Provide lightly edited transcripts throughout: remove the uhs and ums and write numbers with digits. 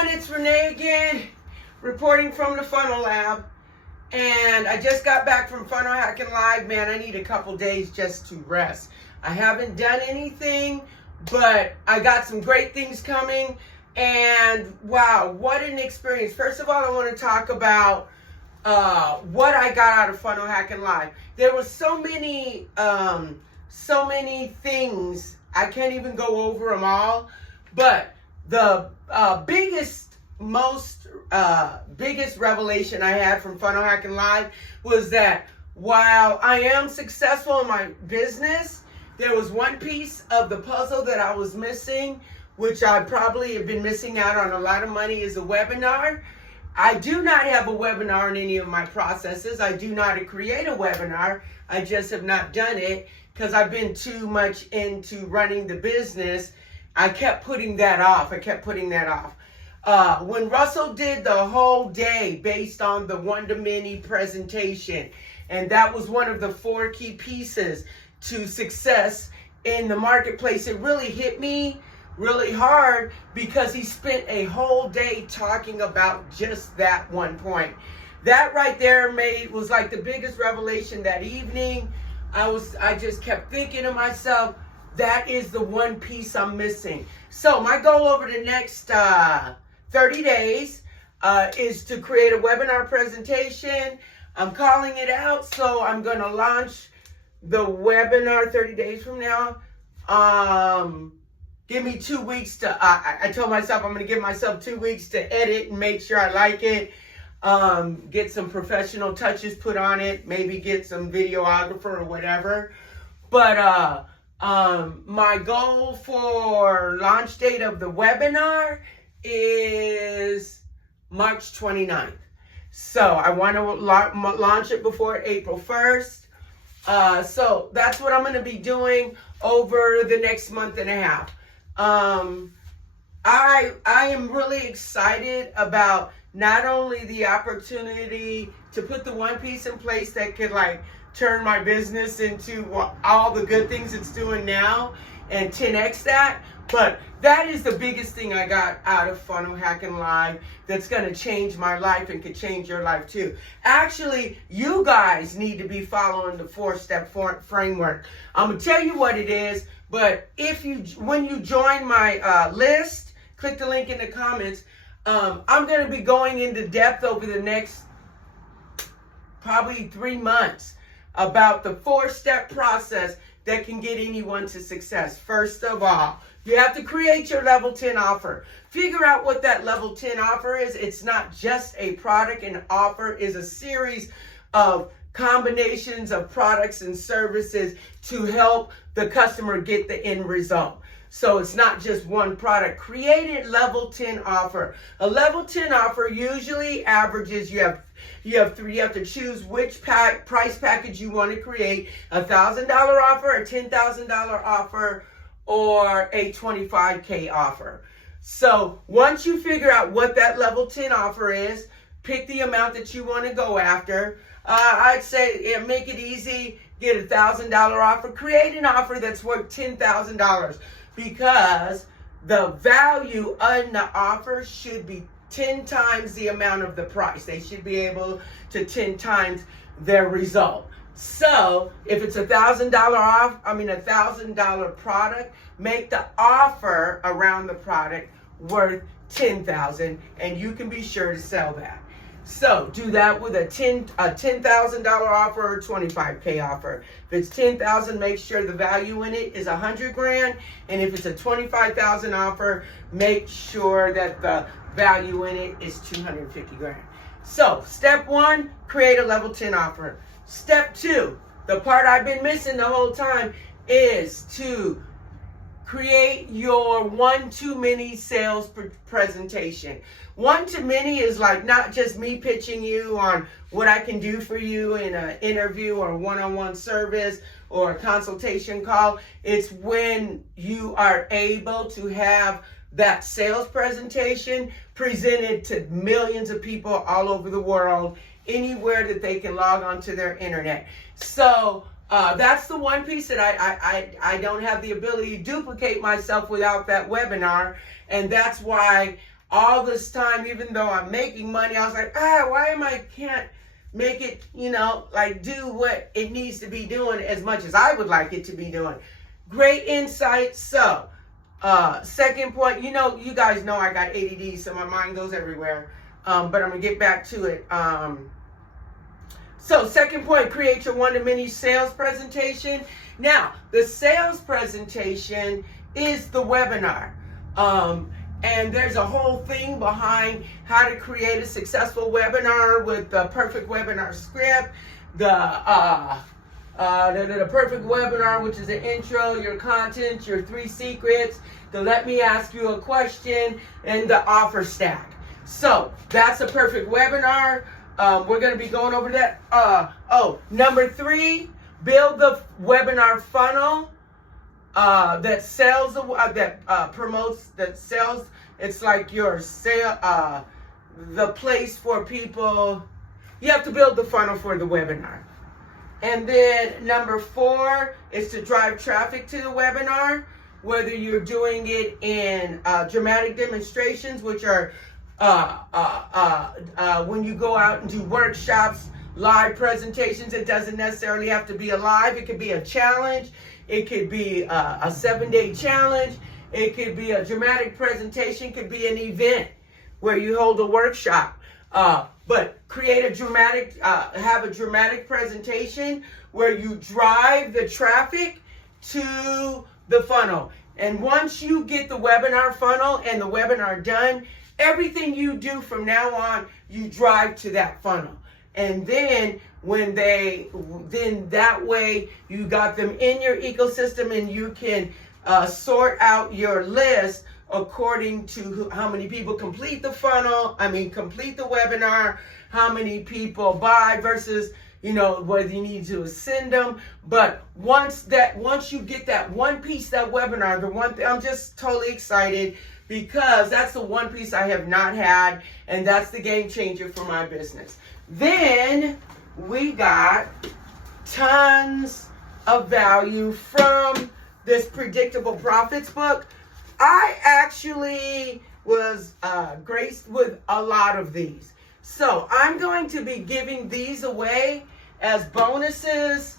everyone, it's Renee again, reporting from the Funnel Lab. And I just got back from Funnel Hacking Live. Man, I need a couple days just to rest. I haven't done anything, but I got some great things coming. And wow, what an experience. First of all, I want to talk about what I got out of Funnel Hacking Live. There were so many things. I can't even go over them all, but the biggest revelation I had from Funnel Hacking Live was that while I am successful in my business, there was one piece of the puzzle that I was missing, which I probably have been missing out on a lot of money, is a webinar. I do not have a webinar in any of my processes. I do not create a webinar. I just have not done it because I've been too much into running the business. I kept putting that off. When Russell did the whole day based on the one-to-many presentation, and that was one of the 4 key pieces to success in the marketplace, it really hit me really hard because he spent a whole day talking about just that one point. That right there was like the biggest revelation that evening. I just kept thinking to myself, that is the one piece I'm missing. So my goal over the next 30 days is to create a webinar presentation. I'm calling it out, so I'm going to launch the webinar 30 days from now. Give me 2 weeks to, I told myself I'm going to give myself 2 weeks to edit and make sure I like it. Get some professional touches put on it, maybe get some videographer or whatever. But my goal for launch date of the webinar is March 29th. So I want to launch it before April 1st. So that's what I'm going to be doing over the next month and a half. I am really excited about not only the opportunity to put the one piece in place that could like turn my business into all the good things it's doing now and 10x that, but that is the biggest thing I got out of Funnel Hacking Live that's going to change my life and could change your life too. Actually, you guys need to be following the 4-step framework. I'm going to tell you what it is, but when you join my list, click the link in the comments. I'm going to be going into depth over the next probably 3 months about the 4-step process that can get anyone to success. First of all, you have to create your level 10 offer. Figure out what that level 10 offer is. It's not just a product. An offer is a series of combinations of products and services to help the customer get the end result. So it's not just one product. Create a level 10 offer. A level 10 offer usually averages, you have to choose which price package you want to create. $1,000 offer, a $10,000 offer, or a $25K offer. So once you figure out what that level 10 offer is, pick the amount that you want to go after. I'd say make it easy. Get a $1,000 offer. Create an offer that's worth $10,000 because the value in the offer should be 10 times the amount of the price. They should be able to 10 times their result. So if it's $1,000 product, make the offer around the product worth $10,000, and you can be sure to sell that. So do that with a $10,000 offer or $25K offer. If it's $10,000, make sure the value in it is $100,000, and if it's a $25,000 offer, make sure that the value in it is $250,000. So step 1, create a level 10 offer. Step 2, the part I've been missing the whole time, is to create your one-to-many sales presentation. One-to-many is like not just me pitching you on what I can do for you in an interview or one-on-one service or a consultation call. It's when you are able to have that sales presentation presented to millions of people all over the world, anywhere that they can log onto their internet. So that's the one piece that I don't have the ability to duplicate myself without that webinar, and that's why all this time, even though I'm making money, I was like, why am I can't make it, like do what it needs to be doing as much as I would like it to be doing. Great insight. So, second point, you guys know I got ADD, so my mind goes everywhere. But I'm going to get back to it. So second point, create your one-to-many sales presentation. Now, the sales presentation is the webinar. And there's a whole thing behind how to create a successful webinar with the perfect webinar script, the perfect webinar, which is the intro, your content, your 3 secrets, the let me ask you a question, and the offer stack. So that's a perfect webinar. We're going to be going over that. Number 3, build the webinar funnel that sells, that promotes, that sells. It's like your sale, the place for people. You have to build the funnel for the webinar. And then number 4 is to drive traffic to the webinar, whether you're doing it in dramatic demonstrations, which are when you go out and do workshops, live presentations. It doesn't necessarily have to be a live. It could be a challenge. It could be a 7-day challenge. It could be a dramatic presentation. It could be an event where you hold a workshop. But create a dramatic, have a dramatic presentation where you drive the traffic to the funnel. And once you get the webinar funnel and the webinar done, everything you do from now on, you drive to that funnel. And then then that way you got them in your ecosystem, and you can sort out your list according to how many people complete the funnel, complete the webinar, how many people buy versus, whether you need to send them. But once you get that one piece, that webinar, the one thing, I'm just totally excited because that's the one piece I have not had, and that's the game changer for my business. Then we got tons of value from this Predictable Profits book. I actually was graced with a lot of these. So I'm going to be giving these away as bonuses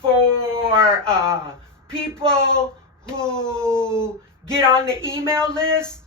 for people who get on the email list.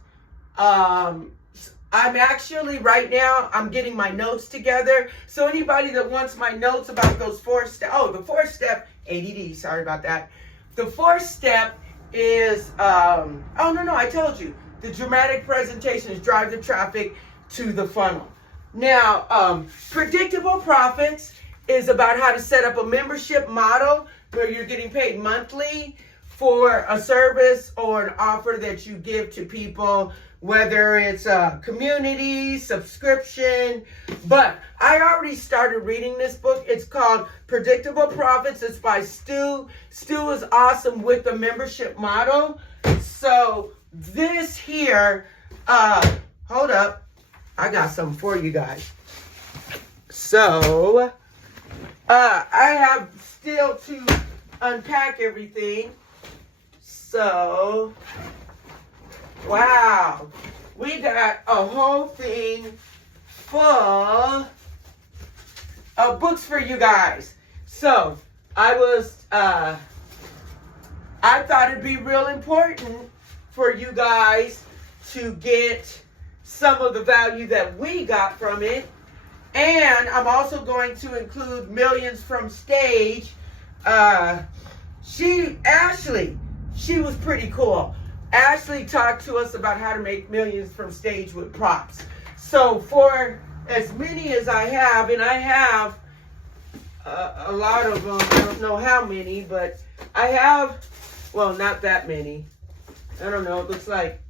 I'm actually, right now, I'm getting my notes together. So anybody that wants my notes about those 4 steps, the 4th step, ADD, sorry about that. The 4th step is, I told you. The dramatic presentations drive the traffic to the funnel. Now, Predictable Profits is about how to set up a membership model where you're getting paid monthly for a service or an offer that you give to people, whether it's a community, subscription. But I already started reading this book. It's called Predictable Profits. It's by Stu. Stu is awesome with the membership model. So this here, hold up. I got something for you guys. So, I have still to unpack everything. So, wow, we got a whole thing full of books for you guys. So, I thought it'd be real important for you guys to get some of the value that we got from it. And I'm also going to include Millions from Stage. Ashley, she was pretty cool. Ashley talked to us about how to make millions from stage with props. So for as many as I have, and I have a lot of them, I don't know how many, but I have, well, not that many. I don't know, it looks like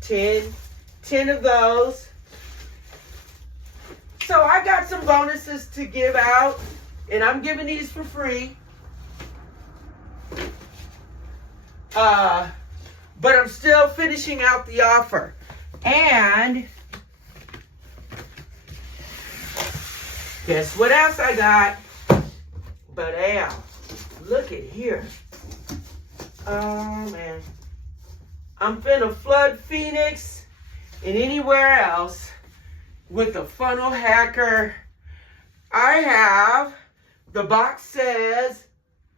10 of those. So I got some bonuses to give out, and I'm giving these for free. But I'm still finishing out the offer. And guess what else I got? But look at here. Oh man. I'm finna flood Phoenix and anywhere else with the Funnel Hacker. I have, the box says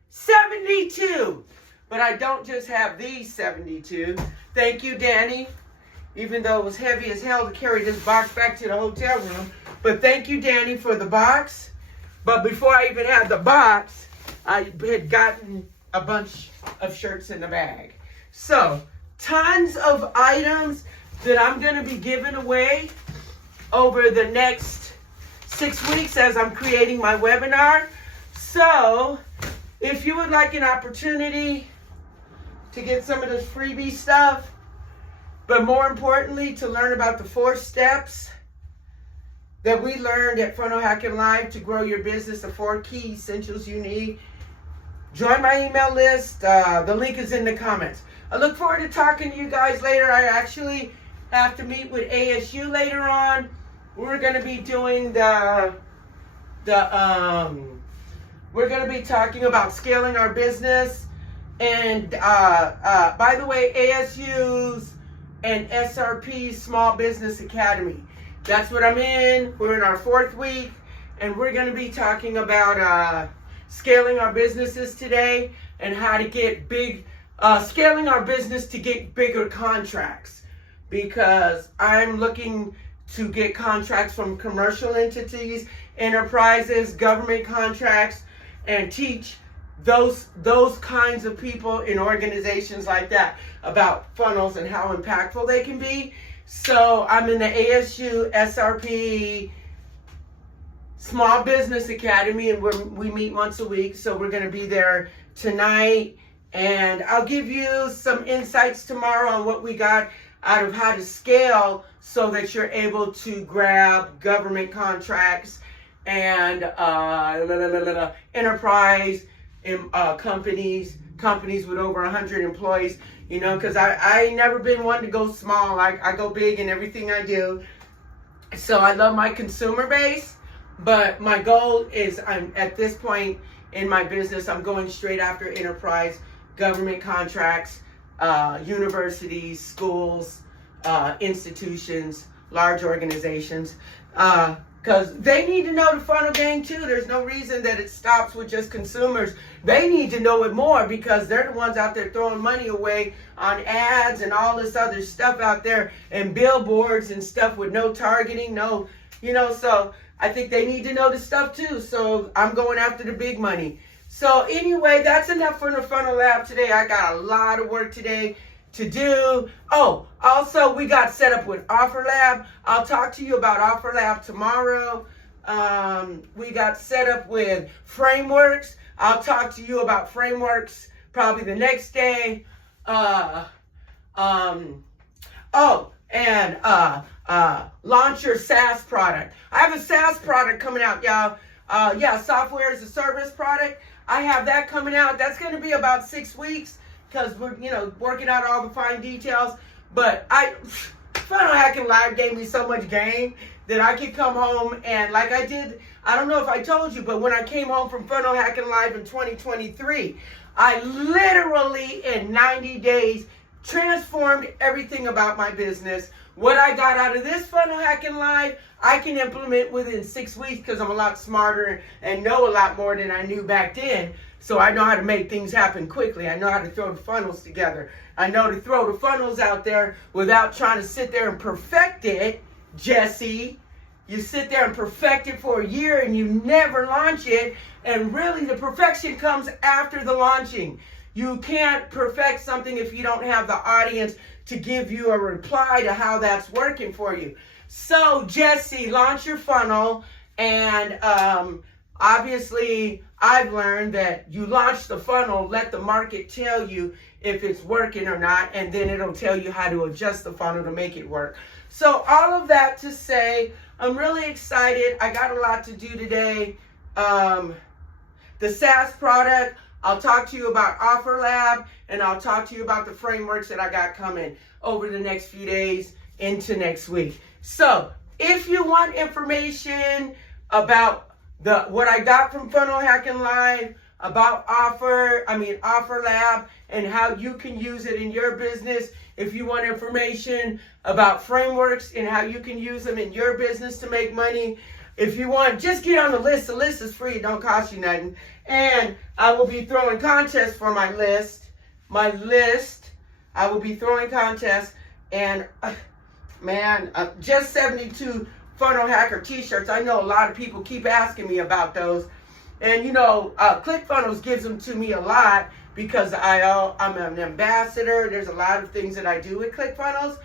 72, but I don't just have these 72. Thank you, Danny, even though it was heavy as hell to carry this box back to the hotel room. But thank you, Danny, for the box. But before I even had the box, I had gotten a bunch of shirts in the bag. So, tons of items that I'm going to be giving away over the next 6 weeks as I'm creating my webinar. So, if you would like an opportunity to get some of this freebie stuff, but more importantly, to learn about the 4 steps that we learned at Funnel Hacking Live to grow your business, the 4 key essentials you need, join my email list. The link is in the comments. I look forward to talking to you guys later. I actually have to meet with ASU later on. We're going to be doing we're going to be talking about scaling our business. And by the way, ASU's and SRP's Small Business Academy. That's what I'm in. We're in our 4th week, and we're going to be talking about scaling our businesses today and how to get scaling our business to get bigger contracts, because I'm looking to get contracts from commercial entities, enterprises, government contracts, and teach those kinds of people in organizations like that about funnels and how impactful they can be. So I'm in the ASU SRP Small Business Academy, and we meet once a week. So we're going to be there tonight, and I'll give you some insights tomorrow on what we got out of how to scale so that you're able to grab government contracts and enterprise companies with over 100 employees, you know, because I ain't never been one to go small. I go big in everything I do. So I love my consumer base, but my goal is, I'm at this point in my business, I'm going straight after enterprise, government contracts, universities, schools, institutions, large organizations, because they need to know the funnel game too. There's no reason that it stops with just consumers. They need to know it more, because they're the ones out there throwing money away on ads and all this other stuff out there, and billboards and stuff with no targeting, no, you know, so I think they need to know the stuff too. So I'm going after the big money. So anyway, that's enough for the Funnel Lab today. I got a lot of work today to do. Oh, also we got set up with OfferLab. I'll talk to you about OfferLab tomorrow. We got set up with Frameworks. I'll talk to you about Frameworks probably the next day. Launch your SaaS product. I have a SaaS product coming out, y'all. Software as a service product. I have that coming out. That's going to be about 6 weeks, because we're, working out all the fine details. But Funnel Hacking Live gave me so much game that I could come home and, like I did, I don't know if I told you, but when I came home from Funnel Hacking Live in 2023, I literally in 90 days transformed everything about my business. What I got out of this Funnel Hacking Live, I can implement within 6 weeks, because I'm a lot smarter and know a lot more than I knew back then. So I know how to make things happen quickly. I know how to throw the funnels together. I know to throw the funnels out there without trying to sit there and perfect it, Jesse. You sit there and perfect it for a year and you never launch it. And really the perfection comes after the launching. You can't perfect something if you don't have the audience to give you a reply to how that's working for you. So Jesse, launch your funnel. And obviously I've learned that you launch the funnel, let the market tell you if it's working or not, and then it'll tell you how to adjust the funnel to make it work. So all of that to say, I'm really excited. I got a lot to do today. The SaaS product, I'll talk to you about OfferLab, and I'll talk to you about the frameworks that I got coming over the next few days into next week. So if you want information about what I got from Funnel Hacking Live, about OfferLab, and how you can use it in your business, if you want information about frameworks and how you can use them in your business to make money. If you want, just get on the list. The list is free. It don't cost you nothing. And I will be throwing contests for my list. I will be throwing contests. And, man, just 72 Funnel Hacker t-shirts. I know a lot of people keep asking me about those. And, you know, ClickFunnels gives them to me a lot because I'm an ambassador. There's a lot of things that I do with ClickFunnels.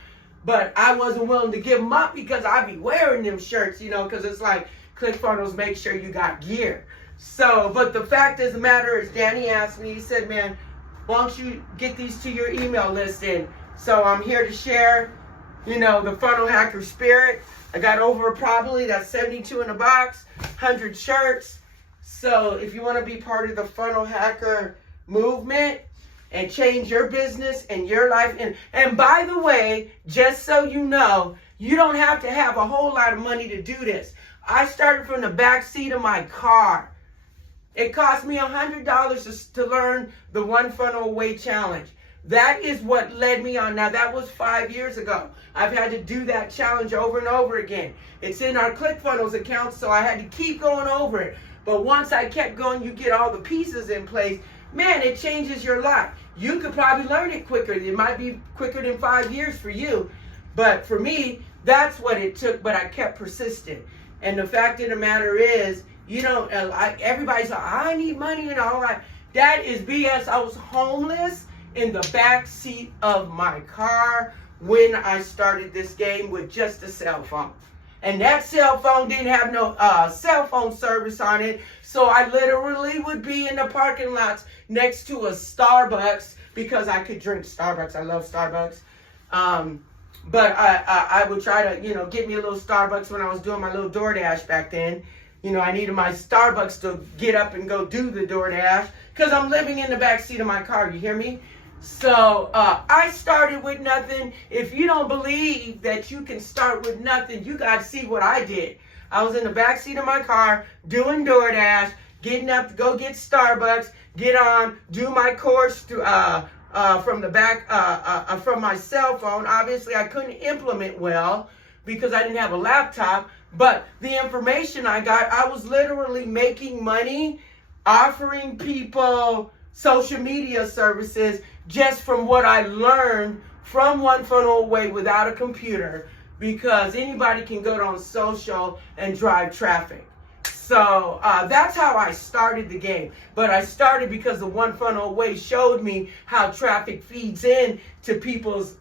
But I wasn't willing to give them up because I be wearing them shirts, you know, because it's like ClickFunnels make sure you got gear. So, but the fact of the matter is, Danny asked me, he said, man, why don't you get these to your email list? And so I'm here to share, you know, the Funnel Hacker spirit. I got over probably, that's 72 in a box, 100 shirts. So if you want to be part of the Funnel Hacker movement, and change your business and your life. And by the way, just so you know, you don't have to have a whole lot of money to do this. I started from the back seat of my car. It cost me $100 to learn the One Funnel Away challenge. That is what led me on. Now, that was 5 years ago. I've had to do that challenge over and over again. It's in our ClickFunnels account, so I had to keep going over it. But once I kept going, you get all the pieces in place. Man, it changes your life. You could probably learn it quicker. It might be quicker than 5 years for you. But for me, that's what it took, but I kept persistent. And the fact of the matter is, you know, everybody's like, I need money and all that. That is BS. I was homeless in the back seat of my car when I started this game with just a cell phone. And that cell phone didn't have no cell phone service on it. So I literally would be in the parking lots next to a Starbucks because I could drink Starbucks. I love Starbucks. But I would try to, you know, get me a little Starbucks when I was doing my little DoorDash back then. You know, I needed my Starbucks to get up and go do the DoorDash because I'm living in the back seat of my car. You hear me? So I started with nothing. If you don't believe that you can start with nothing, you got to see what I did. I was in the back seat of my car doing DoorDash, getting up to go get Starbucks, get on, do my course to, from the back, from my cell phone. Obviously, I couldn't implement well because I didn't have a laptop. But the information I got, I was literally making money, offering people social media services just from what I learned from One Funnel Away without a computer, because anybody can go on social and drive traffic. So that's how I started the game. But I started because the One Funnel Away showed me how traffic feeds in to people's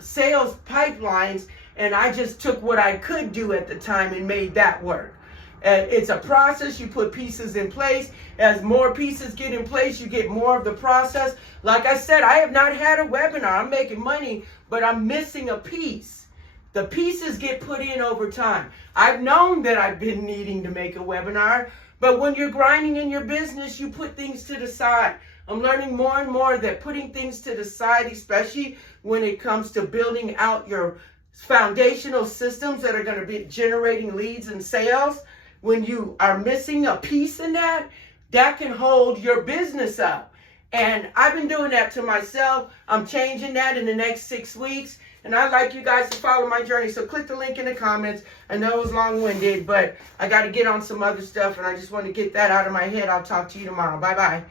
sales pipelines, and I just took what I could do at the time and made that work. It's a process. You put pieces in place. As more pieces get in place, you get more of the process. Like I said, I have not had a webinar. I'm making money, but I'm missing a piece. The pieces get put in over time. I've known that I've been needing to make a webinar, but when you're grinding in your business, you put things to the side. I'm learning more and more that putting things to the side, especially when it comes to building out your foundational systems that are going to be generating leads and sales, when you are missing a piece in that, that can hold your business up. And I've been doing that to myself. I'm changing that in the next 6 weeks. And I'd like you guys to follow my journey. So click the link in the comments. I know it was long-winded, but I got to get on some other stuff, and I just want to get that out of my head. I'll talk to you tomorrow. Bye-bye.